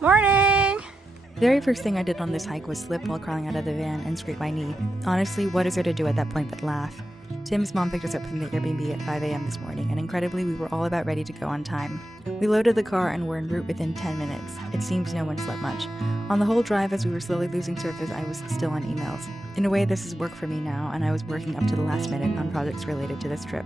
Morning! The very first thing I did on this hike was slip while crawling out of the van and scrape my knee. Honestly, what is there to do at that point but laugh? Tim's mom picked us up from the Airbnb at 5 a.m. this morning, and incredibly, we were all about ready to go on time. We loaded the car and were en route within 10 minutes. It seems no one slept much. On the whole drive, as we were slowly losing surface, I was still on emails. In a way, this is work for me now, and I was working up to the last minute on projects related to this trip.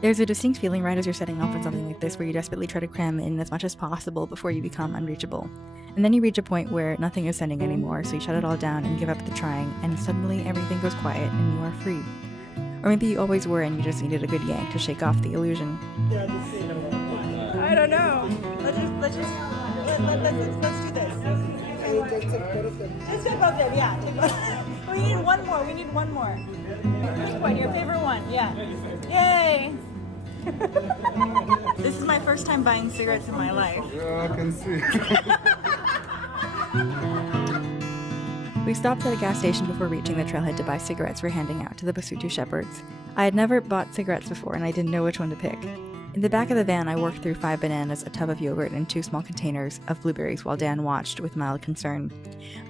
There's a distinct feeling right as you're setting off on something like this where you desperately try to cram in as much as possible before you become unreachable. And then you reach a point where nothing is sending anymore, so you shut it all down and give up the trying, and suddenly everything goes quiet and you are free. Or maybe you always were and you just needed a good yank to shake off the illusion. I don't know. Let's do this. Let's take both of them, yeah. Take both. We need one more. Which one? Your favorite one? Yeah. Yay! This is my first time buying cigarettes in my life. Yeah, I can see. We stopped at a gas station before reaching the trailhead to buy cigarettes we're handing out to the Basotho shepherds. I had never bought cigarettes before and I didn't know which one to pick. In the back of the van, I worked through 5 bananas, a tub of yogurt, and 2 small containers of blueberries while Dan watched with mild concern.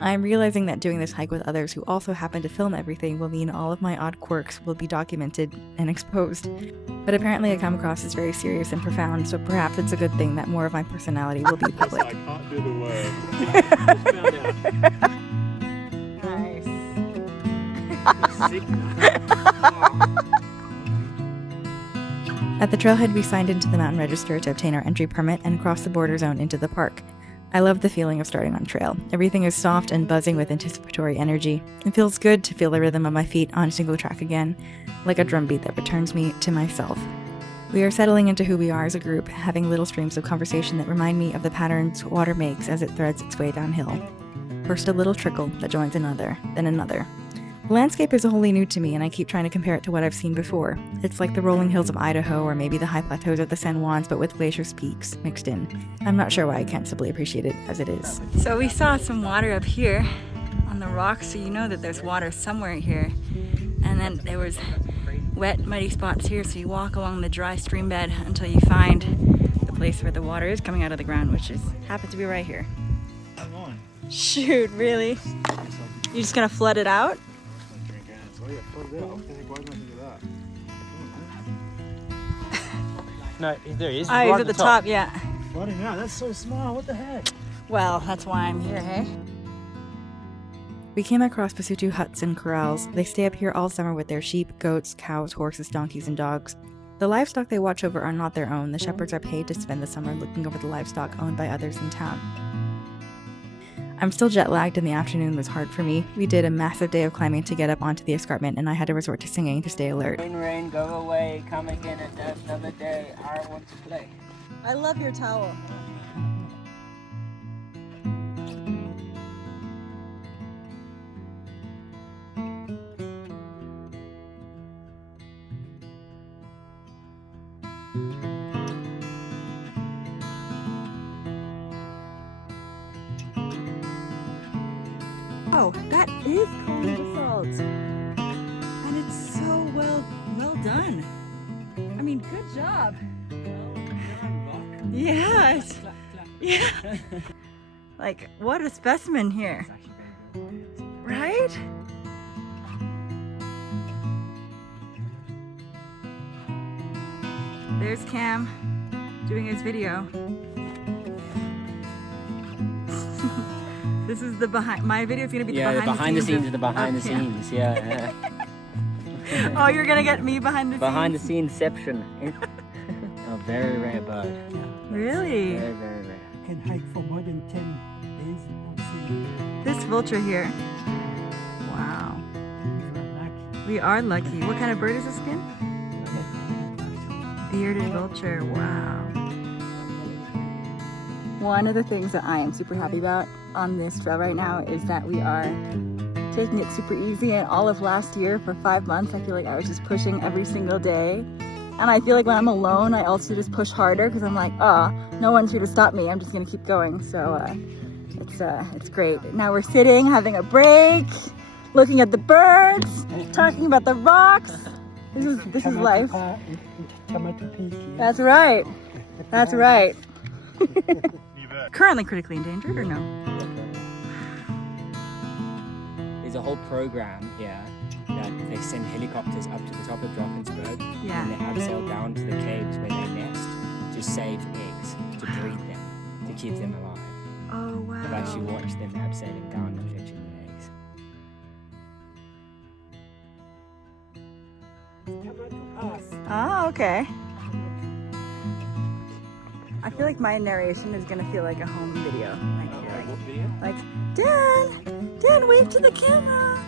I am realizing that doing this hike with others who also happen to film everything will mean all of my odd quirks will be documented and exposed. But apparently I come across as very serious and profound, so perhaps it's a good thing that more of my personality will be public. I can't do the word. At the trailhead, we signed into the mountain register to obtain our entry permit and crossed the border zone into the park. I love the feeling of starting on trail. Everything is soft and buzzing with anticipatory energy. It feels good to feel the rhythm of my feet on a single track again, like a drumbeat that returns me to myself. We are settling into who we are as a group, having little streams of conversation that remind me of the patterns water makes as it threads its way downhill. First a little trickle that joins another, then another. The landscape is wholly new to me, and I keep trying to compare it to what I've seen before. It's like the rolling hills of Idaho, or maybe the high plateaus of the San Juans, but with glaciers' peaks mixed in. I'm not sure why I can't simply appreciate it as it is. So we saw some water up here on the rocks, so you know that there's water somewhere here. And then there was wet, muddy spots here, so you walk along the dry stream bed until you find the place where the water is coming out of the ground, which happens to be right here. Shoot, really? You're just gonna flood it out? No, there he is. Oh, Right he's at the top, yeah. Bloody hell, that's so small. What the heck? Well, that's why I'm here, hey? We came across Basotho huts and corrals. They stay up here all summer with their sheep, goats, cows, horses, donkeys, and dogs. The livestock they watch over are not their own. The shepherds are paid to spend the summer looking over the livestock owned by others in town. I'm still jet-lagged and the afternoon was hard for me. We did a massive day of climbing to get up onto the escarpment, and I had to resort to singing to stay alert. Rain, rain, go away, come again and that's another day. I want to play. I love your towel. Oh, that is cone basalt, and it's so well done. I mean, good job. Yeah, yeah. Like, what a specimen here, right? There's Cam doing his video. This is the behind. My video is gonna be the behind the scenes. Yeah, the behind the scenes. Yeah. Oh, you're gonna get me behind the scenes. Behind the sceneception. A very rare bird. Really? Very, very rare. Can hike for more than 10 days without seeing. This vulture here. Wow. We are lucky. What kind of bird is this again? Bearded vulture. Wow. One of the things that I am super happy about on this trail right now is that we are taking it super easy. And all of last year for 5 months, I feel like I was just pushing every single day. And I feel like when I'm alone, I also just push harder because I'm like, no one's here to stop me. I'm just gonna keep going. So it's great. Now we're sitting, having a break, looking at the birds, talking about the rocks. This is life. Tomato Peak. That's right. That's right. You Currently critically endangered or no? There's a whole program here that they send helicopters up to the top of Drakensberg Yeah. and they abseil down to the caves where they nest to save eggs, to breed them, to keep them alive. Oh wow. I've actually watched them abseiling down and fetching the eggs. Oh, okay. I feel like my narration is gonna feel like a home video. Like, Dan, wave to the camera.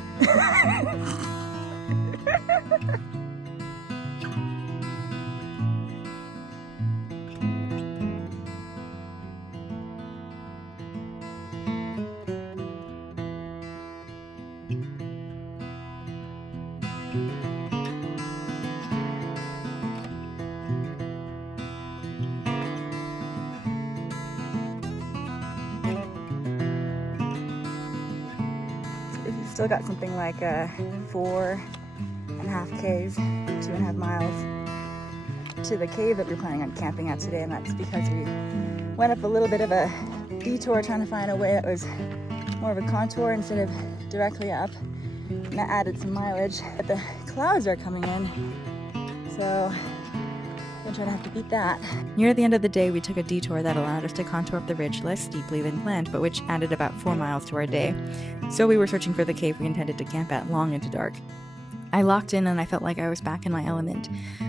Still got something like 4.5 Ks, 2.5 miles to the cave that we're planning on camping at today, and that's because we went up a little bit of a detour trying to find a way that was more of a contour instead of directly up, and that added some mileage. But the clouds are coming in, so I'm gonna try to have to beat that. Near the end of the day, we took a detour that allowed us to contour up the ridge less steeply than planned, but which added about 4 miles to our day. So we were searching for the cave we intended to camp at long into dark. I locked in and I felt like I was back in my element.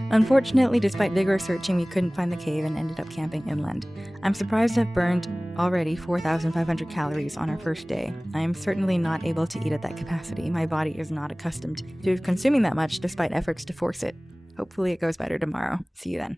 Unfortunately, despite vigorous searching, we couldn't find the cave and ended up camping inland. I'm surprised I've burned already 4,500 calories on our first day. I am certainly not able to eat at that capacity. My body is not accustomed to consuming that much despite efforts to force it. Hopefully it goes better tomorrow. See you then.